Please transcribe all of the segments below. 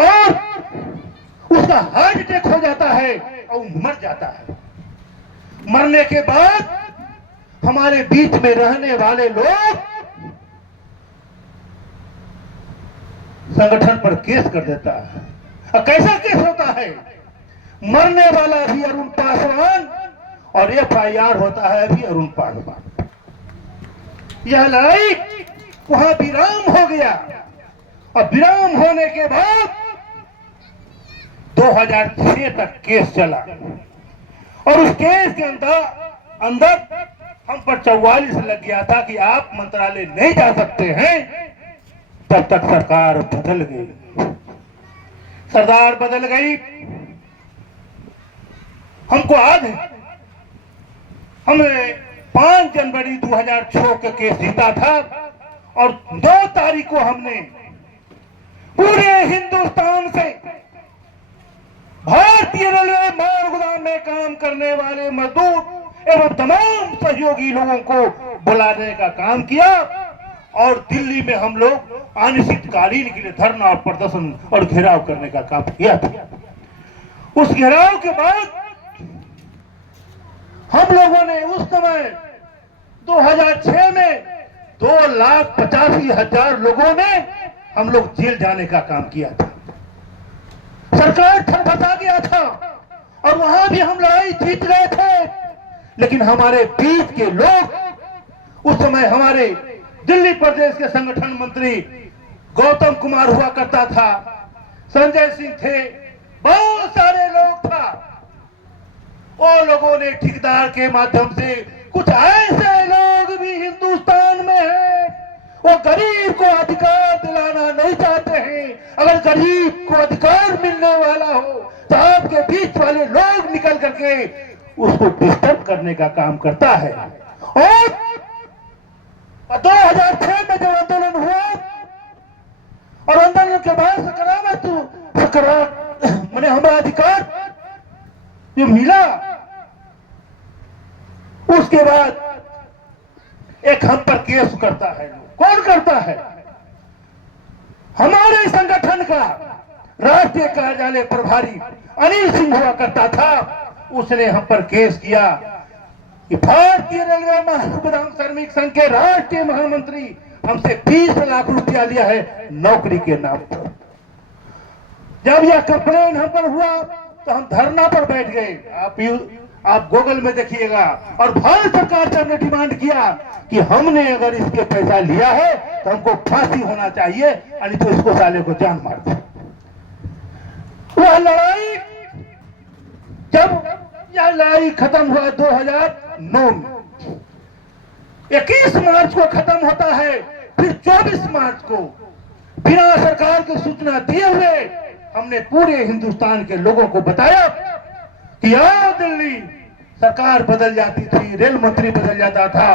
और उसका heart attack हो जाता है और मर जाता है। मरने के बाद हमारे बीच में रहने वाले लोग संगठन पर केस कर देता है। और कैसा केस होता है? मरने वाला भी अरुण पासवान और FIR होता है भी अरुण पासवान। यह लड़ाई वहां विराम हो गया और विराम होने के बाद 2006 तक केस चला और उस केस के अंदर हम पर 44 लग गया था कि आप मंत्रालय नहीं जा सकते हैं। तब तक सरकार बदल गई, सरदार बदल गई। हमको याद है हमने 5 जनवरी 2006 का केस जीता था और 2 तारीख को हमने पूरे हिंदुस्तान से भारतीय रेलवे माल गोदाम में काम करने वाले मजदूर एवं तमाम सहयोगी लोगों को बुलाने का काम किया और दिल्ली में हम लोग अनिश्चितकालीन के लिए धरना और प्रदर्शन और घेराव करने का काम किया था। उस घेराव के बाद हम लोगों ने उस समय 2006 में 2,85,000 लोगों ने हम लोग जेल जाने का काम किया था। सरकार ठनठसा गया था और वहां भी हम लड़ाई जीत गए थे, लेकिन हमारे बीच के लोग उस समय हमारे दिल्ली प्रदेश के संगठन मंत्री गौतम कुमार हुआ करता था, संजय सिंह थे, बहुत सारे लोग था। वो लोगों ने ठेकेदार के माध्यम से कुछ ऐसे लोग भी हिंदुस्तान में हैं, वो गरीब को अधिकार दिलाना नहीं चाहते हैं। अगर गरीब को अधिकार मिलने वाला हो तो आपके बीच वाले लोग निकल करके उसको डिस्टर्ब करने का काम करता है। और 2006 में जब आंदोलन हुआ और आंदोलन के बाद मैंने हमारा अधिकार जो मिला, उसके बाद एक हम पर केस करता है। कौन करता है? हमारे संगठन का राष्ट्रीय कार्यालय प्रभारी अनिल सिंह हुआ करता था। उसने हम पर केस किया कि भारतीय रेलवे माल गोदाम श्रमिक संघ के राष्ट्रीय महामंत्री हमसे 20 लाख रुपया लिया है नौकरी के नाम पर। जब यह कंप्लेन हम पर हुआ तो हम धरना पर बैठ गए। आप गूगल में देखिएगा। और भारत सरकार से हमने डिमांड किया कि हमने अगर इसके पैसा लिया है तो हमको फांसी होना चाहिए, यानी तो इसको साले को जान मार दो। वह लड़ाई जब यह लड़ाई खत्म हुआ 2009 में, 21 मार्च को खत्म होता है। फिर 24 मार्च को बिना सरकार को सूचना दिए हुए हमने पूरे हिंदुस्तान के लोगों को बताया कि आओ दिल्ली, सरकार बदल जाती थी, रेल मंत्री बदल जाता था,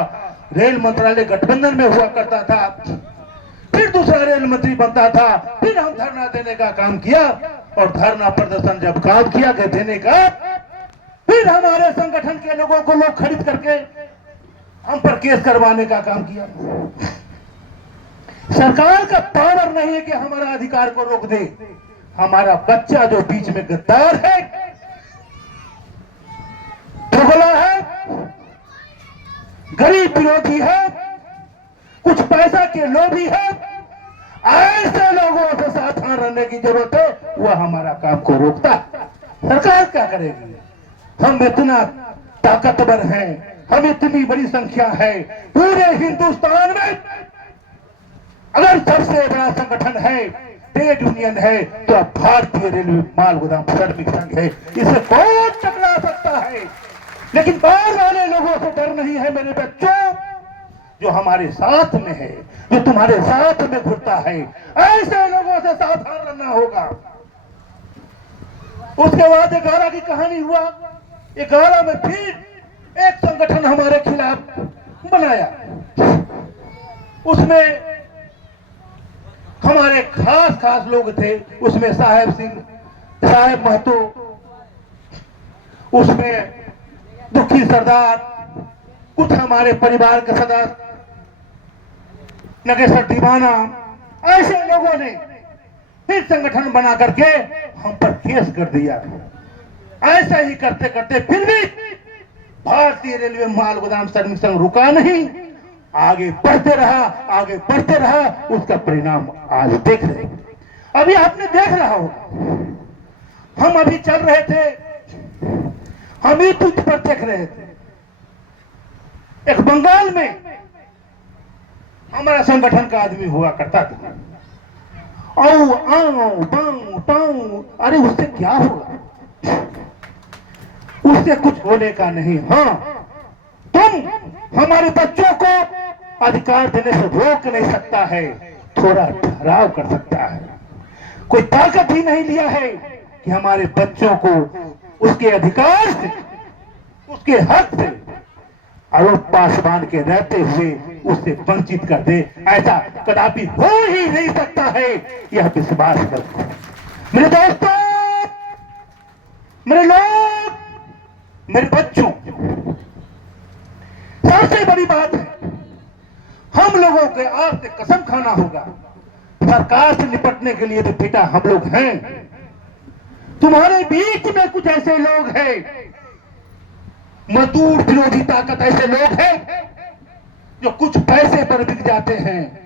रेल मंत्रालय गठबंधन में हुआ करता था, फिर दूसरा रेल मंत्री बनता था। फिर हम धरना देने का काम किया और धरना प्रदर्शन जब काम किया गया देने का, फिर हमारे संगठन के लोगों को लोग खरीद करके हम पर केस करवाने का काम किया। सरकार का पावर नहीं है कि हमारा अधिकार को रोक दे। हमारा बच्चा जो बीच में गद्दार है, दोगला है, गरीब विरोधी है, कुछ पैसा के लोभी है, ऐसे लोगों से सावधान रहने की जरूरत है। वह हमारा काम को रोकता। सरकार क्या करेगी? हम इतना ताकतवर हैं, हम इतनी बड़ी संख्या है पूरे हिंदुस्तान में। अगर सबसे बड़ा संगठन है, ट्रेड यूनियन है, तो अब भारतीय रेलवे माल गोदाम श्रमिक संघ है। इसे कौन टकरा सकता है? लेकिन बाहर वाले लोगों से डर नहीं है मेरे बच्चों, जो हमारे साथ में है, जो तुम्हारे साथ में घुटता है, ऐसे लोगों से सावधान रहना होगा। उसके बाद 11 की कहानी हुआ। 11 में फिर एक संगठन हमारे खिलाफ बनाया। उसमें हमारे खास लोग थे। उसमें साहेब महतो, उसमें दुखी सरदार, कुछ हमारे परिवार के सदस्य, नगेश्वर दीवाना, ऐसे लोगों ने फिर संगठन बना करके हम पर केस कर दिया। ऐसा ही करते करते फिर भी भारतीय रेलवे माल गोदाम श्रमिक संघ रुका नहीं, आगे बढ़ते रहा, आगे बढ़ते रहा। उसका परिणाम आज देख रहे हैं। अभी आपने देख रहा होगा, हम अभी चल रहे थे, हम ही ट्वीट पर देख रहे थे, एक बंगाल में हमारा संगठन का आदमी हुआ करता था, आओ आओ बाऊ टाऊ, अरे उससे क्या होगा, उससे कुछ होने का नहीं। हाँ, तुम हमारे बच्चों को अधिकार देने से रोक नहीं सकता है, थोड़ा ठहराव कर सकता है। कोई ताकत ही नहीं लिया है कि हमारे बच्चों को उसके अधिकार से, उसके हक से आरोप पासवान के रहते हुए उससे वंचित कर दे। ऐसा कदापि हो ही नहीं सकता है, यह विश्वास करो। मेरे दोस्तों, मेरे लोग, मेरे बच्चों, सबसे बड़ी बात है, हम लोगों के आज से कसम खाना होगा, सरकार से निपटने के लिए तो बेटा हम लोग हैं। तुम्हारे बीच में कुछ ऐसे लोग हैं, मजदूर विरोधी ताकत ऐसे लोग हैं जो कुछ पैसे पर बिक जाते हैं,